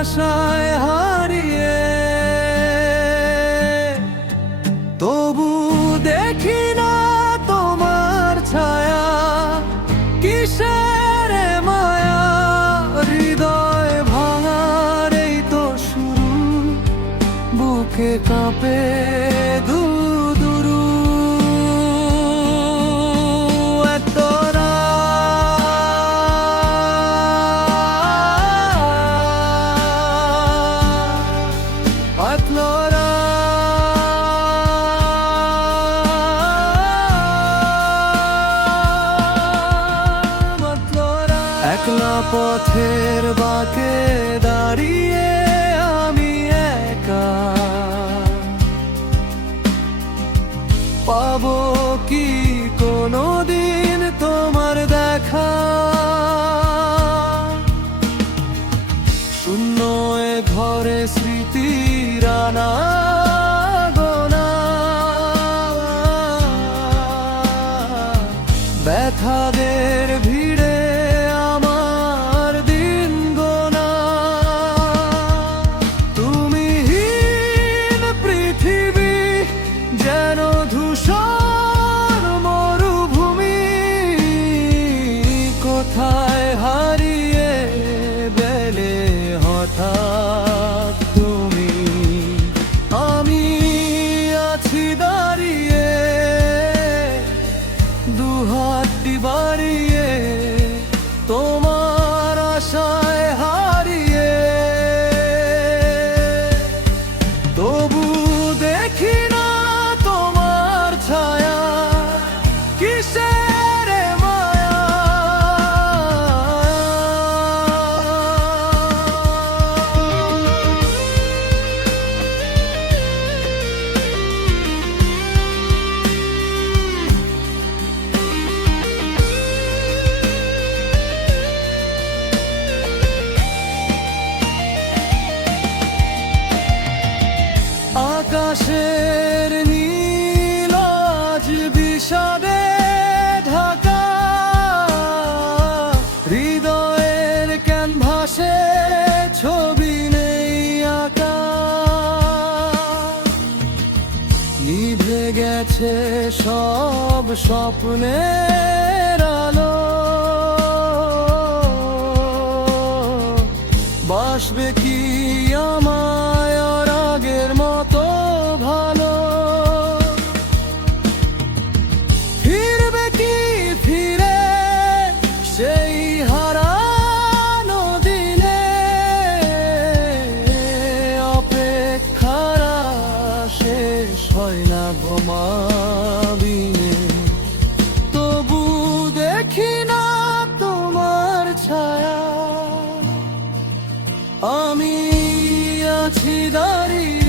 আশায় হারিয়ে, তবু দেখি না তোমার ছায়া। কিসের মায়া, হৃদয় ভাঙার এই তো শুরু, বুকে কাঁপে দুরু। একলা পথের বাঁকে দাঁড়িয়ে আমি একা, পাবো কি কোনোদিন তোমার দেখা? শূন্য এ ঘরে স্মৃতির আনাগোনা, ব্যথাদের ভিড়ে আমার দিন গোনা। তুমি হীন পৃথিবী যেন ধূসর মরুভূমি, কোথায় হারিয়ে গেলে হঠাৎ তুমি? আমি আছি দাঁড়িয়ে দুহাতটি বাড়িয়ে, তোমার আশায় হারিয়ে, তবু দেখি না তোমার ছায়া। কিসের মায়া, আকাশের নীল আজ বিষাদে ঢাকা, হৃদয়ের ক্যানভাসে ছবি নেই আঁকা। নিভে গেছে সব স্বপ্নের আলো, বাসবে কি আমায় আর আগের মতো ভালো? ফিরবে কি ফিরে সেই হারানো দিনে? অপেক্ষারা শেষ হয় না ঘুমাবিনে, তবু দেখি না তোমার ছায়া। আমি আছি দাঁড়িয়ে